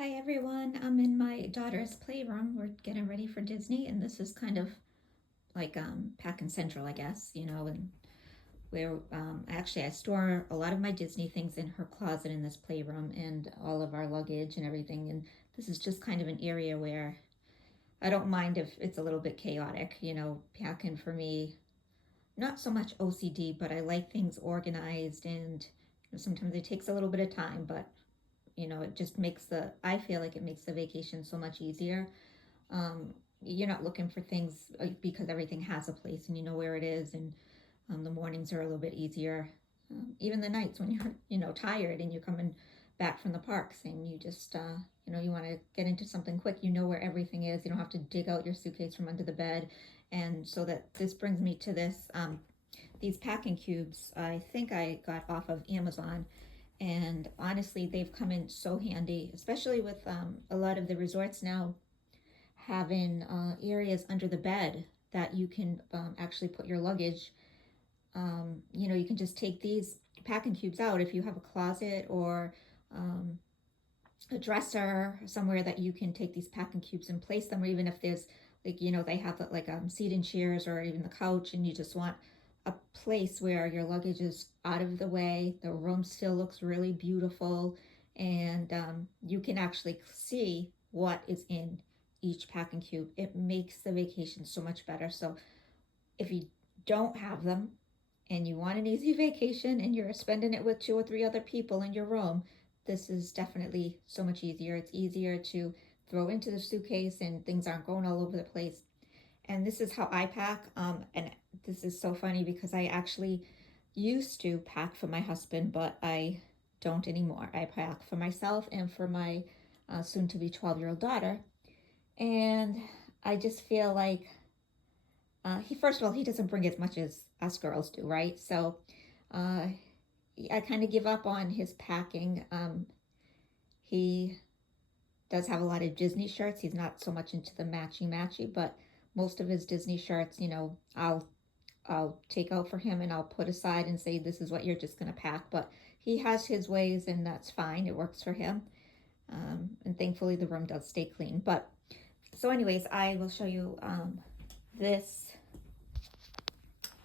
Hi everyone, I'm in my daughter's playroom. We're getting ready for Disney, and this is kind of like Packin' Central, I guess, and where actually I store a lot of my Disney things in her closet in this playroom and all of our luggage and everything. And this is just kind of an area where I don't mind if it's a little bit chaotic, packing for me, not so much OCD, but I like things organized and sometimes it takes a little bit of time, but it just makes I feel like it makes the vacation so much easier. You're not looking for things because everything has a place and you know where it is, and the mornings are a little bit easier. Even the nights when you're, tired and you're coming back from the parks and you just, you want to get into something quick, you know where everything is. You don't have to dig out your suitcase from under the bed. And so that this brings me to these packing cubes. I think I got off of Amazon, and honestly they've come in so handy, especially with a lot of the resorts now having areas under the bed that you can actually put your luggage. You can just take these packing cubes out if you have a closet or um, a dresser somewhere that you can take these packing cubes and place them, or even if there's like, they have like seating chairs or even the couch, and you just want a place where your luggage is out of the way, the room still looks really beautiful, and you can actually see what is in each packing cube. It makes the vacation so much better. So if you don't have them and you want an easy vacation and you're spending it with two or three other people in your room, this is definitely so much easier. It's easier to throw into the suitcase and things aren't going all over the place. And this is how I pack. And this is so funny because I actually used to pack for my husband, but I don't anymore. I pack for myself and for my soon to be 12-year-old daughter. And I just feel like he, first of all, he doesn't bring as much as us girls do, right? So uh, I kind of give up on his packing. He does have a lot of Disney shirts. He's not so much into the matchy, but most of his Disney shirts, I'll take out for him and I'll put aside and say this is what you're just gonna pack. But he has his ways, and that's fine. It works for him, and thankfully the room does stay clean. But so, anyways, I will show you this.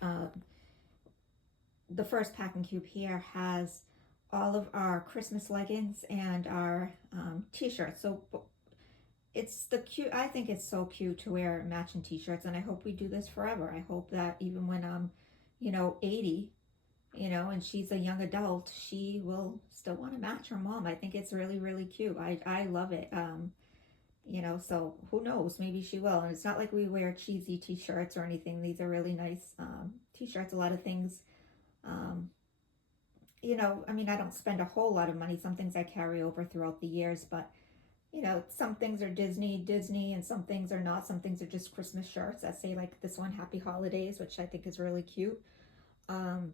Uh, the first packing cube here has all of our Christmas leggings and our t-shirts. So it's the cute. I think it's so cute to wear matching t-shirts, and I hope we do this forever. I hope that even when I'm, 80, and she's a young adult, she will still want to match her mom. I think it's really, really cute. I love it. So who knows? Maybe she will. And it's not like we wear cheesy t-shirts or anything. These are really nice t-shirts. A lot of things. Um, I mean, I don't spend a whole lot of money. Some things I carry over throughout the years, but some things are Disney, and some things are not. Some things are just Christmas shirts that say like this one, Happy Holidays, which I think is really cute. Um,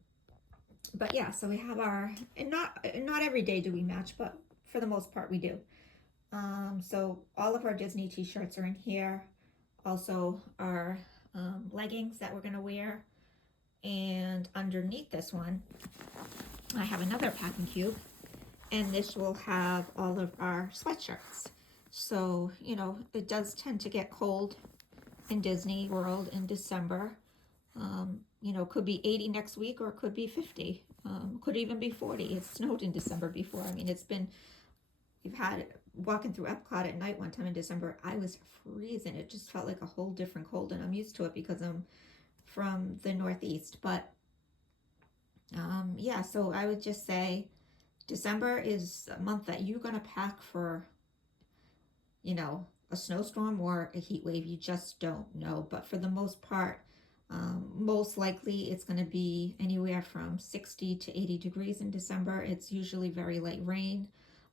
but yeah, so we have our, and not every day do we match, but for the most part we do. So all of our Disney t-shirts are in here. Also our leggings that we're gonna wear, and underneath this one, I have another packing cube, and this will have all of our sweatshirts. So, it does tend to get cold in Disney World in December. Could be 80 next week or it could be 50. Could even be 40. It snowed in December before. I mean, you've had walking through Epcot at night one time in December, I was freezing. It just felt like a whole different cold, and I'm used to it because I'm from the Northeast. But yeah, so I would just say December is a month that you're going to pack for, a snowstorm or a heat wave. You just don't know. But for the most part, most likely it's going to be anywhere from 60 to 80 degrees in December. It's usually very light rain.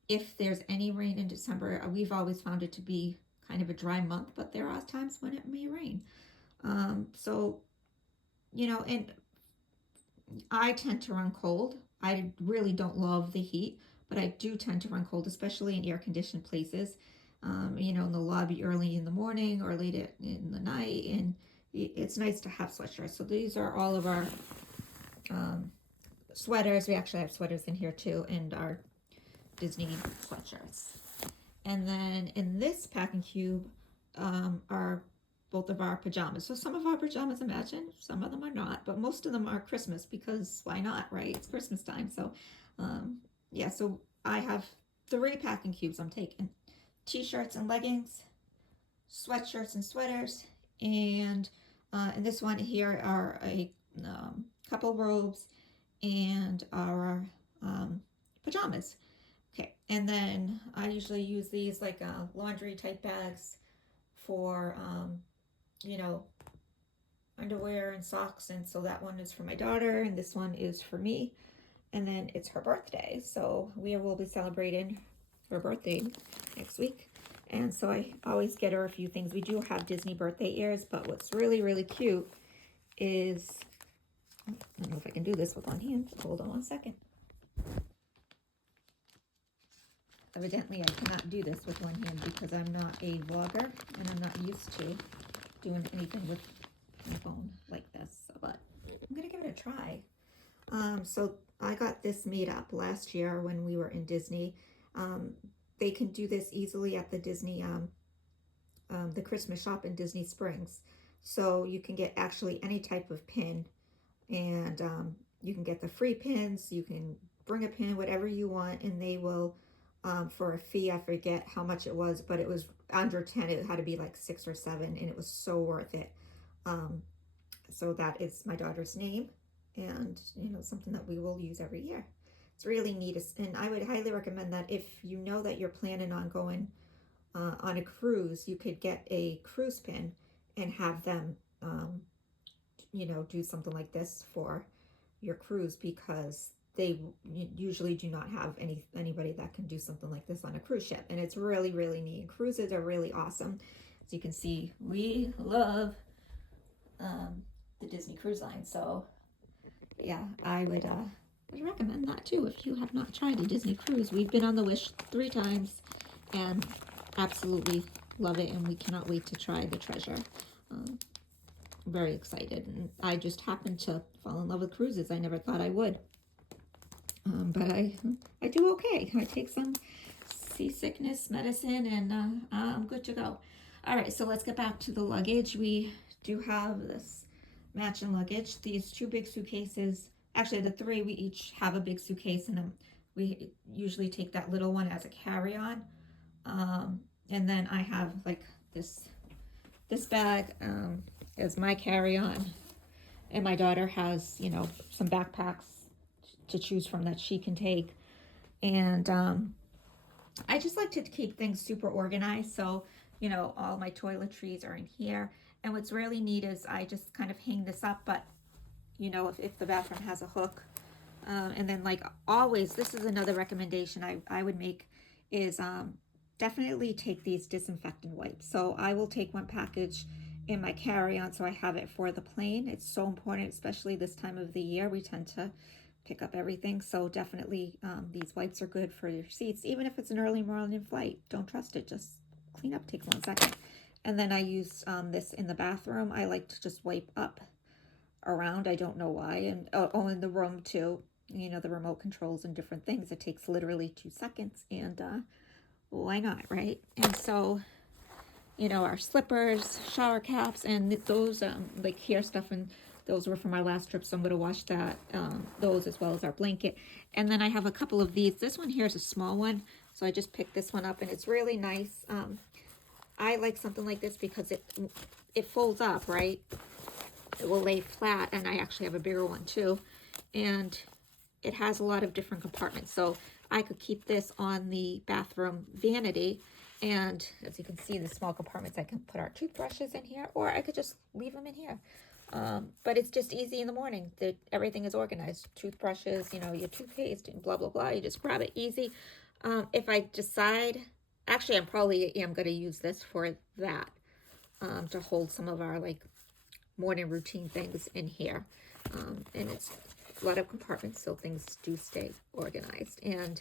If there's any rain in December, we've always found it to be kind of a dry month, but there are times when it may rain. So, and I tend to run cold. I really don't love the heat, but I do tend to run cold, especially in air conditioned places. In the lobby early in the morning or in the night, and it's nice to have sweatshirts. So these are all of our um, sweaters. We actually have sweaters in here too, and our Disney sweatshirts. And then in this packing cube are both of our pajamas. So some of our pajamas are matching, some of them are not, but most of them are Christmas because why not, right? It's Christmas time. So yeah, so I have 3 packing cubes I'm taking. T-shirts and leggings, sweatshirts and sweaters, and this one here are a couple robes and our pajamas. Okay, and then I usually use these like laundry type bags for, you know, underwear and socks. And so that one is for my daughter, and this one is for me. And then it's her birthday, so we will be celebrating her birthday next week. And so I always get her a few things. We do have Disney birthday ears, but what's really, really cute is, I don't know if I can do this with one hand. Hold on one second. Evidently, I cannot do this with one hand because I'm not a vlogger and I'm not used to doing anything with my phone like this, but I'm gonna give it a try. So I got this made up last year when we were in Disney. They can do this easily at the Disney, the Christmas shop in Disney Springs. So you can get actually any type of pin, and you can get the free pins. You can bring a pin, whatever you want, and they will, for a fee, I forget how much it was, but it was under 10. It had to be like 6 or 7, and it was so worth it. So that is my daughter's name, and you know, something that we will use every year. It's really neat, and I would highly recommend that if you know that you're planning on going on a cruise, you could get a cruise pin and have them, you know, do something like this for your cruise, because they usually do not have anybody that can do something like this on a cruise ship, and it's really, really neat. Cruises are really awesome. As you can see, we love the Disney Cruise Line, so yeah, I would recommend that too if you have not tried a Disney cruise. We've been on the Wish 3 times and absolutely love it, and we cannot wait to try the Treasure. Very excited, and I just happened to fall in love with cruises. I never thought I would, but I do okay. I take some seasickness medicine, and I'm good to go. All right, so let's get back to the luggage. We do have this matching luggage. These 2 big suitcases, actually the 3, we each have a big suitcase, and we usually take that little one as a carry-on. And then I have like this bag as my carry-on, and my daughter has, you know, some backpacks to choose from that she can take. And I just like to keep things super organized. So, you know, all my toiletries are in here. And what's really neat is I just kind of hang this up, but you know, if the bathroom has a hook. And then like always, this is another recommendation I would make is definitely take these disinfectant wipes. So I will take 1 package in my carry-on, so I have it for the plane. It's so important, especially this time of the year. We tend to pick up everything, so definitely these wipes are good for your seats. Even if it's an early morning flight, don't trust it, just clean up, takes 1 second. And then I use this in the bathroom. I like to just wipe up around, I don't know why. And oh, in the room too, you know, the remote controls and different things, it takes literally 2 seconds, and why not, right? And so, you know, our slippers, shower caps, and those like hair stuff, and those were from our last trip, so I'm going to wash that, those, as well as our blanket. And then I have a couple of these. This one here is a small one, so I just picked this one up, and it's really nice. I like something like this because it folds up, right? It will lay flat, and I actually have a bigger one too, and it has a lot of different compartments, so I could keep this on the bathroom vanity, and as you can see, the small compartments, I can put our toothbrushes in here, or I could just leave them in here. But it's just easy in the morning that everything is organized. Toothbrushes, you know, your toothpaste, and blah blah blah, you just grab it easy. If I decide, actually I'm probably am going to use this for that, to hold some of our like morning routine things in here. And it's a lot of compartments, so things do stay organized. And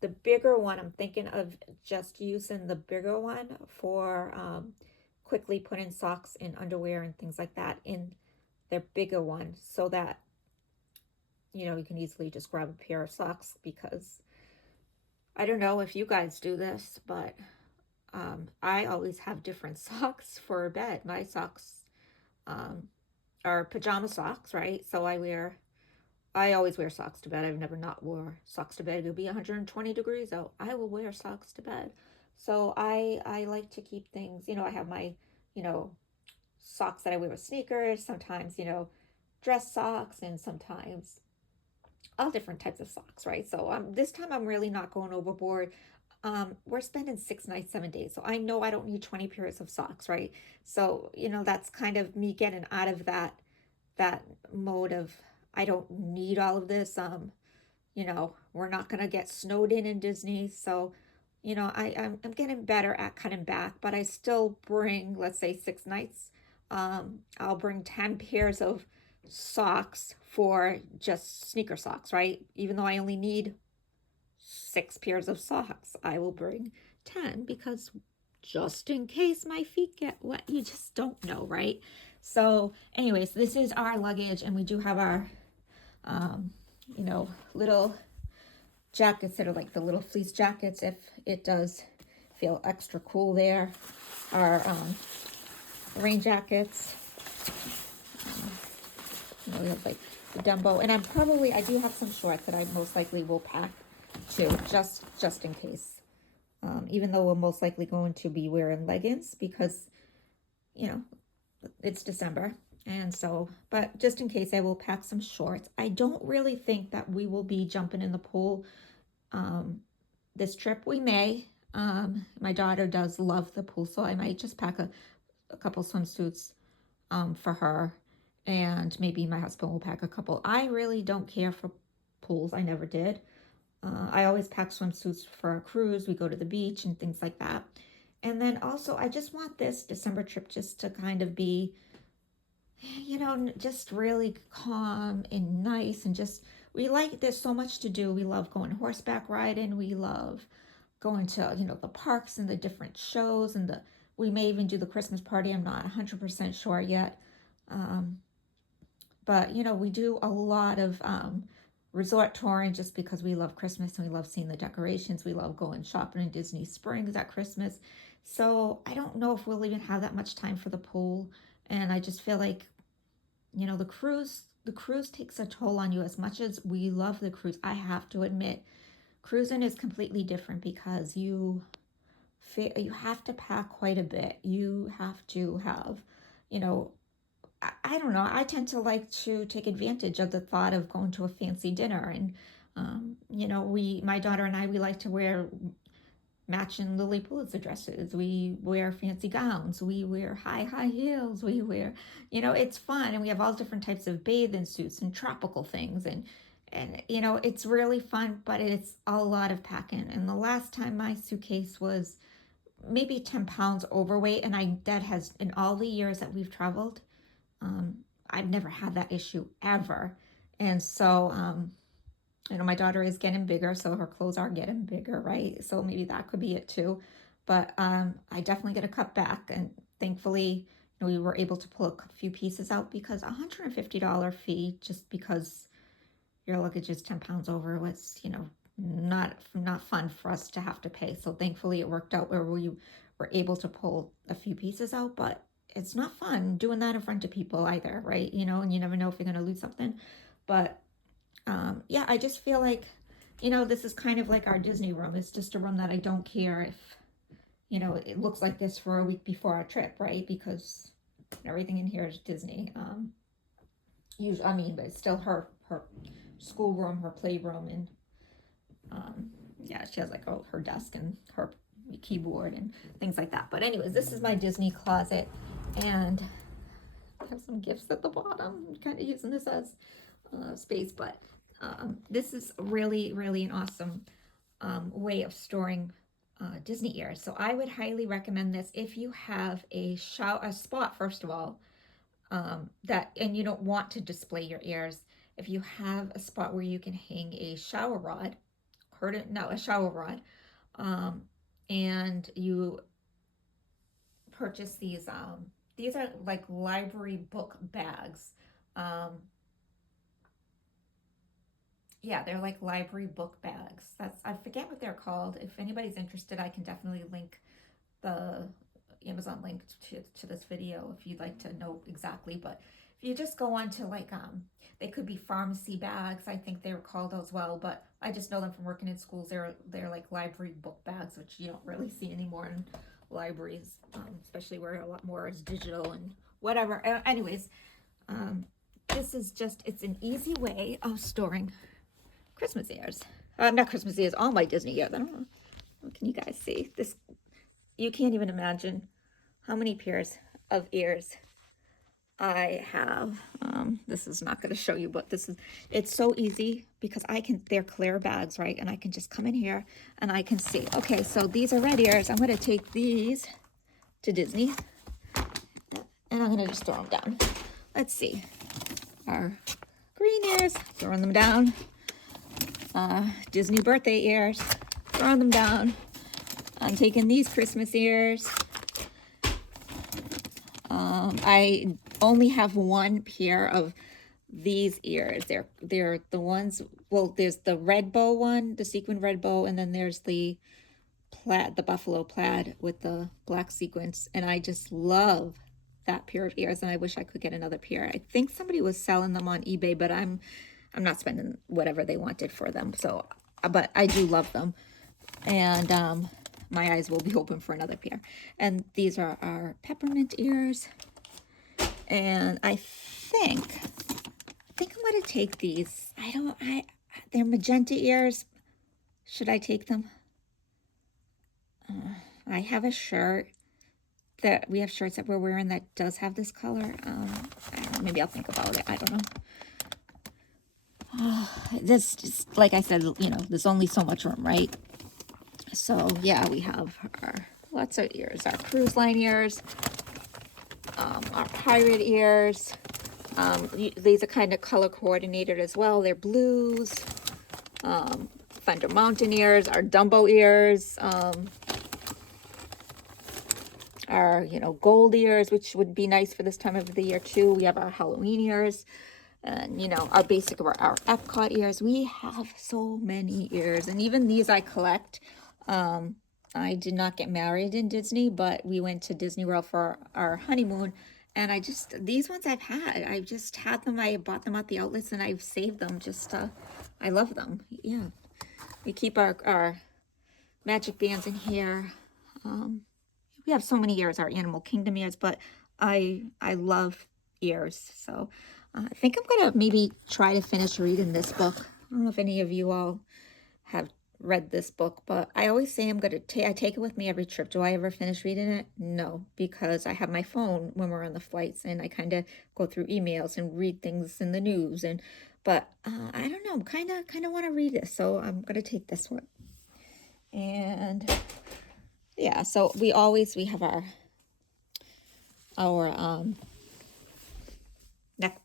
the bigger one, I'm thinking of just using the bigger one for quickly putting socks and underwear and things like that in their bigger one, so that, you know, you can easily just grab a pair of socks, because I don't know if you guys do this, but I always have different socks for bed. My socks um, are pajama socks, right? So I always wear socks to bed. I've never not wore socks to bed. It'll be 120 degrees out. I will wear socks to bed. So I like to keep things, I have my, you know, socks that I wear with sneakers, sometimes, dress socks, and sometimes all different types of socks, right? So this time I'm really not going overboard. We're spending 6 nights, 7 days, so I know I don't need 20 pairs of socks, right? So that's kind of me getting out of that mode of I don't need all of this. We're not gonna get snowed in Disney, so I'm getting better at cutting back, but I still bring, let's say, 6 nights. I'll bring 10 pairs of socks for just sneaker socks, right? Even though I only need 6 pairs of socks, I will bring 10 because just in case my feet get wet, you just don't know, right? So, anyways, this is our luggage, and we do have our, um, little jackets that are like the little fleece jackets if it does feel extra cool there. Our rain jackets. We have like the Dumbo, and I do have some shorts that I most likely will pack too, just in case. Even though we're most likely going to be wearing leggings because you know it's December, and so, but just in case, I will pack some shorts. I don't really think that we will be jumping in the pool um, this trip. We may. My daughter does love the pool, so I might just pack a couple swimsuits for her, and maybe my husband will pack a couple. I really don't care for pools. I never did. I always pack swimsuits for a cruise. We go to the beach and things like that. And then also, I just want this December trip just to kind of be, just really calm and nice, and just, there's so much to do. We love going horseback riding. We love going to, the parks and the different shows, and we may even do the Christmas party. I'm not 100% sure yet. Um, but, we do a lot of resort touring just because we love Christmas and we love seeing the decorations. We love going shopping in Disney Springs at Christmas. So I don't know if we'll even have that much time for the pool. And I just feel like, the cruise takes a toll on you. As much as we love the cruise, I have to admit, cruising is completely different because you have to pack quite a bit. You have to have, you know, I don't know. I tend to like to take advantage of the thought of going to a fancy dinner, and my daughter and I, we like to wear matching Lily Pulitzer dresses. We wear fancy gowns. We wear high heels. We wear, it's fun, and we have all different types of bathing suits and tropical things, and it's really fun, but it's a lot of packing. And the last time my suitcase was maybe 10 pounds overweight, and that has, in all the years that we've traveled, um, I've never had that issue ever. And so, my daughter is getting bigger, so her clothes are getting bigger, right? So maybe that could be it too. But I definitely get a cut back, and thankfully, we were able to pull a few pieces out because $150 fee just because your luggage is 10 pounds over was, not fun for us to have to pay. So thankfully, it worked out where we were able to pull a few pieces out, but it's not fun doing that in front of people either, right? And you never know if you're going to lose something. But yeah, I just feel like, this is kind of like our Disney room. It's just a room that I don't care if, it looks like this for a week before our trip, right? Because everything in here is Disney. Usually, I mean, but it's still her schoolroom, her playroom, and yeah, she has like her desk and her keyboard and things like that. But anyways, this is my Disney closet, and I have some gifts at the bottom. I'm kind of using this as space, but this is really, really an awesome way of storing Disney ears. So I would highly recommend this if you have a spot, first of all, and you don't want to display your ears. If you have a spot where you can hang a shower rod, a shower rod, um, and you purchase these are like library book bags. Um, Yeah, they're like library book bags. That's, I forget what they're called. If anybody's interested, I can definitely link the Amazon link to this video if you'd like to know exactly. But if you just go on to like they could be pharmacy bags, I think they're called as well. But I just know them from working in schools. They're like library book bags, which you don't really see anymore in libraries, especially where a lot more is digital and whatever. Anyways, um, this is just, it's an easy way of storing Christmas ears. Not Christmas ears, all my Disney ears. I don't know. What can you guys see? This, you can't even imagine how many pairs of ears I have. This is not going to show you, but this is, it's so easy because I can, they're clear bags, right? And I can just come in here and I can see, okay, so these are red ears. I'm going to take these to Disney and I'm going to just throw them down. Let's see. Our green ears, throwing them down. Disney birthday ears, throwing them down. I'm taking these Christmas ears. I only have one pair of these ears. They're the ones, well, there's the red bow one, the sequin red bow, and then there's the plaid, the buffalo plaid with the black sequins. And I just love that pair of ears, and I wish I could get another pair. I think somebody was selling them on eBay, but I'm not spending whatever they wanted for them. So, but I do love them. And my eyes will be open for another pair. And these are our peppermint ears. And I think I'm going to take these. They're magenta ears. Should I take them? I have a shirt that we have shirts that we're wearing that does have this color. I don't know, maybe I'll think about it. I don't know. This, just like I said, you know, there's only so much room, right? So yeah, we have our lots of ears, our cruise line ears, our pirate ears. These are kind of color coordinated as well. They're blues. Thunder Mountain ears, our Dumbo ears, our, you know, gold ears, which would be nice for this time of the year too. We have our Halloween ears, and, you know, our basic, our Epcot ears. We have so many ears, and even these I collect. I did not get married in Disney, but we went to Disney World for our honeymoon, and these ones I've just had them. I bought them at the outlets and I've saved them. I love them. Yeah. We keep our magic bands in here. We have so many ears, our Animal Kingdom ears, but I love ears. So I think I'm gonna maybe try to finish reading this book. I don't know if any of you all have read this book, but I always say I'm gonna I take it with me every trip. Do I ever finish reading it? No, because I have my phone when we're on the flights, and I kind of go through emails and read things in the news. But I don't know, kind of want to read this, so I'm gonna take this one. And yeah, so we have our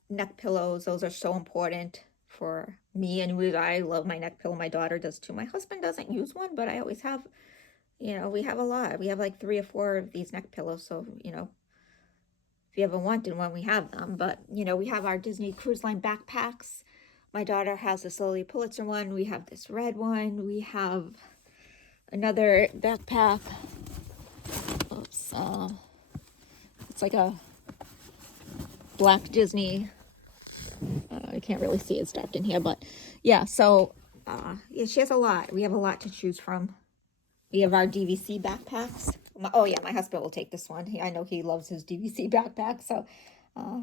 neck pillows. Those are so important for me, and I love my neck pillow. My daughter does too. My husband doesn't use one, but I always have, you know, we have a lot. We have like 3 or 4 of these neck pillows, so, you know, if you ever wanted one, we have them. But, you know, we have our Disney Cruise Line backpacks. My daughter has this Lily Pulitzer one. We have this red one. We have another backpack. Oops. It's like a black Disney. I can't really see, it's dark in here, but yeah, so yeah, she has a lot. We have a lot to choose from. We have our DVC backpacks. Oh yeah, my husband will take this one. I know he loves his DVC backpack, so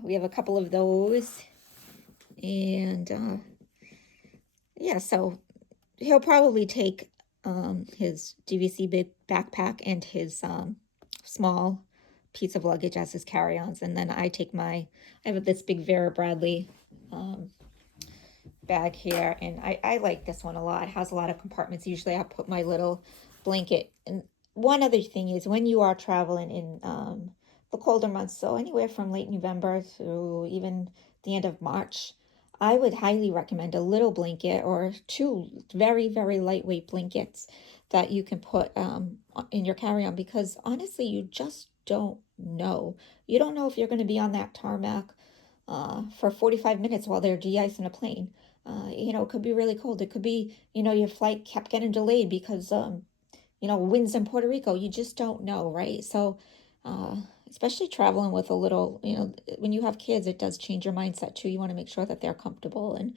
we have a couple of those. And yeah, so he'll probably take his DVC backpack and his small piece of luggage as his carry-ons, and then I have this big Vera Bradley bag here, and I like this one a lot. It has a lot of compartments. Usually I put my little blanket. And one other thing is, when you are traveling in the colder months, so anywhere from late November to even the end of March, I would highly recommend a little blanket or 2 very, very lightweight blankets that you can put in your carry-on, because honestly, you just don't know. You don't know if you're going to be on that tarmac for 45 minutes while they're de-icing a plane. It could be really cold. It could be, your flight kept getting delayed because, winds in Puerto Rico. You just don't know, right? So, uh, especially traveling with a little, when you have kids, it does change your mindset too. You want to make sure that they're comfortable. And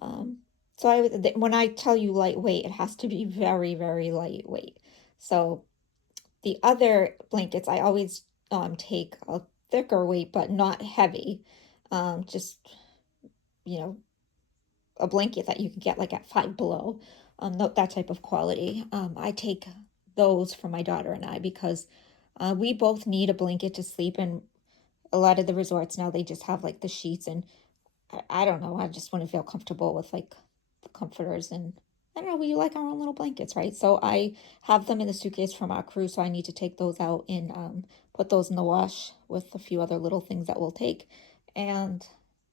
um, so when I tell you lightweight, it has to be very, very lightweight. So the other blankets, I always take a thicker weight, but not heavy. Just, you know, a blanket that you can get like at Five Below, that type of quality. I take those for my daughter and I because we both need a blanket to sleep in. A lot of the resorts now they just have like the sheets, and I don't know. I just want to feel comfortable with like the comforters, and I don't know. We like our own little blankets, right? So I have them in the suitcase from our cruise, so I need to take those out and put those in the wash with a few other little things that we'll take, and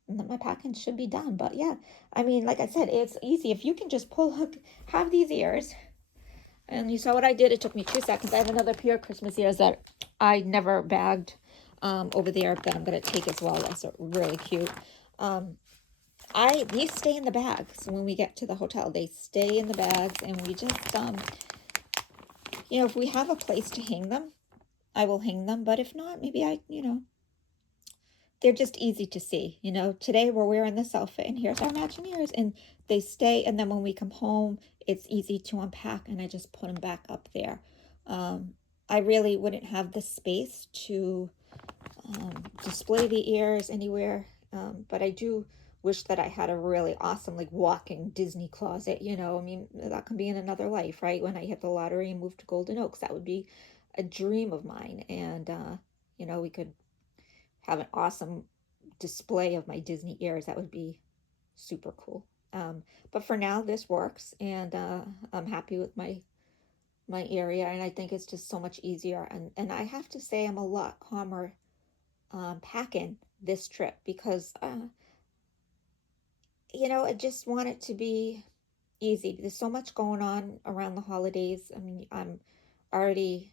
then my packing should be done. But yeah, I mean, like I said, it's easy if you can just pull up, have these ears. And you saw what I did. It took me 2 seconds. I have another pair of Christmas ears that I never bagged over there that I'm gonna take as well. That's really cute. Um, these stay in the bag. So when we get to the hotel, they stay in the bags, and we just if we have a place to hang them, I will hang them. But if not, maybe they're just easy to see. Today we're wearing this outfit, and here's our matching ears, and they stay. And then when we come home, it's easy to unpack, and I just put them back up there. I really wouldn't have the space to display the ears anywhere, but I do wish that I had a really awesome, like, walking Disney closet. I mean, that can be in another life, right? When I hit the lottery and move to Golden Oaks, that would be a dream of mine. And, we could have an awesome display of my Disney ears. That would be super cool. But for now, this works, and I'm happy with my area, and I think it's just so much easier. And I have to say, I'm a lot calmer packing this trip because I just want it to be easy. There's so much going on around the holidays. I mean, I'm already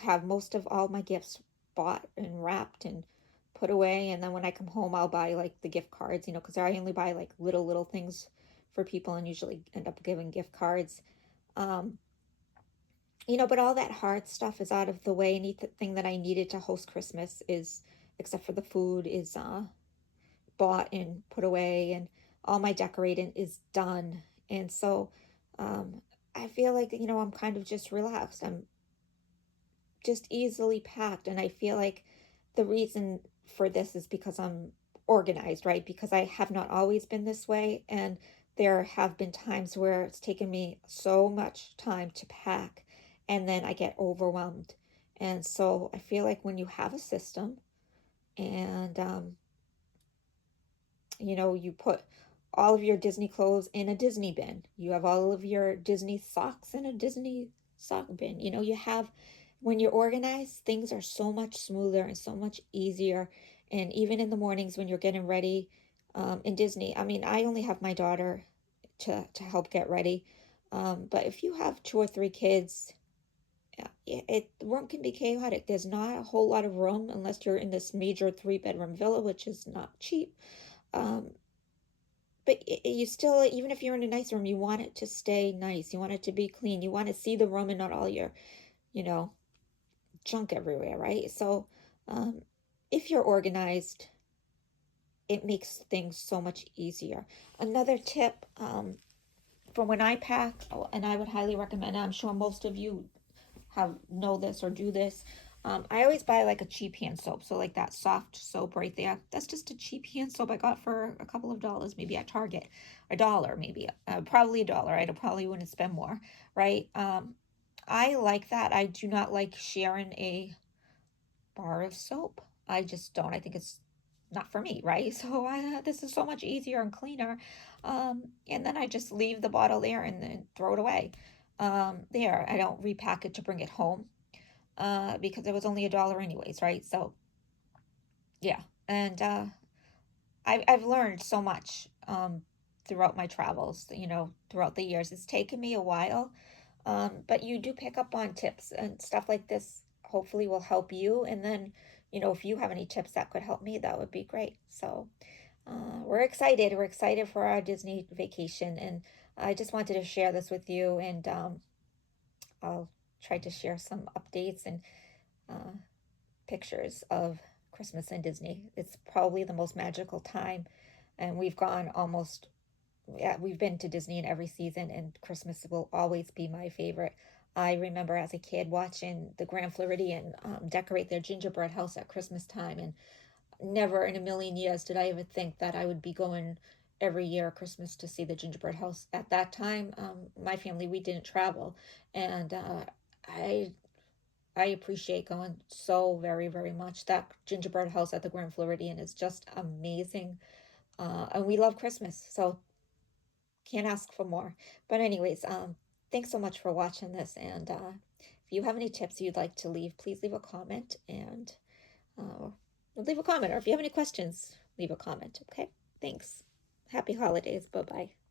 have most of all my gifts bought and wrapped and put away, and then when I come home, I'll buy like the gift cards, because I only buy like little things for people and usually end up giving gift cards. Um, but all that hard stuff is out of the way. Anything that I needed to host Christmas is, except for the food, is bought and put away, and all my decorating is done. And so um, I feel like, I'm kind of just relaxed. I'm just easily packed. And I feel like the reason for this is because I'm organized, right? Because I have not always been this way. And there have been times where it's taken me so much time to pack, and then I get overwhelmed. And so I feel like when you have a system, and you put all of your Disney clothes in a Disney bin. You have all of your Disney socks in a Disney sock bin. When you're organized, things are so much smoother and so much easier. And even in the mornings when you're getting ready in Disney, I mean, I only have my daughter to help get ready. But if you have two or three kids, the room can be chaotic. There's not a whole lot of room unless you're in this major 3-bedroom villa, which is not cheap. Um, but you still, even if you're in a nice room, you want it to stay nice. You want it to be clean. You want to see the room and not all your, you know, junk everywhere, right? So, um, if you're organized, it makes things so much easier. Another tip, for when I pack, oh, and I would highly recommend, I'm sure most of you have know this or do this. I always buy like a cheap hand soap. So like that soft soap right there. That's just a cheap hand soap I got for a couple of dollars, maybe at Target, $1 maybe, probably $1. I probably wouldn't spend more, right? I like that. I do not like sharing a bar of soap. I just don't. I think it's not for me, right? So this is so much easier and cleaner. And then I just leave the bottle there and then throw it away. There, I don't repack it to bring it home because it was only $1 anyways, right? So yeah, and I've learned so much throughout my travels. Throughout the years, it's taken me a while, but you do pick up on tips and stuff like this. Hopefully, will help you. And then, if you have any tips that could help me, that would be great. So, we're excited. We're excited for our Disney vacation, and I just wanted to share this with you. And I'll try to share some updates and uh, pictures of Christmas in Disney. It's probably the most magical time, and we've gone almost, yeah, we've been to Disney in every season, and Christmas will always be my favorite. I remember as a kid watching the Grand Floridian decorate their gingerbread house at Christmas time, and never in a million years did I ever think that I would be going every year at Christmas to see the gingerbread house. At that time, my family, we didn't travel, and I I appreciate going so very, very much. That gingerbread house at the Grand Floridian is just amazing. And we love Christmas, so can't ask for more. But anyways, thanks so much for watching this. And if you have any tips you'd like to leave, please leave a comment and uh, leave a comment. Or if you have any questions, leave a comment. Okay, thanks. Happy holidays. Bye bye.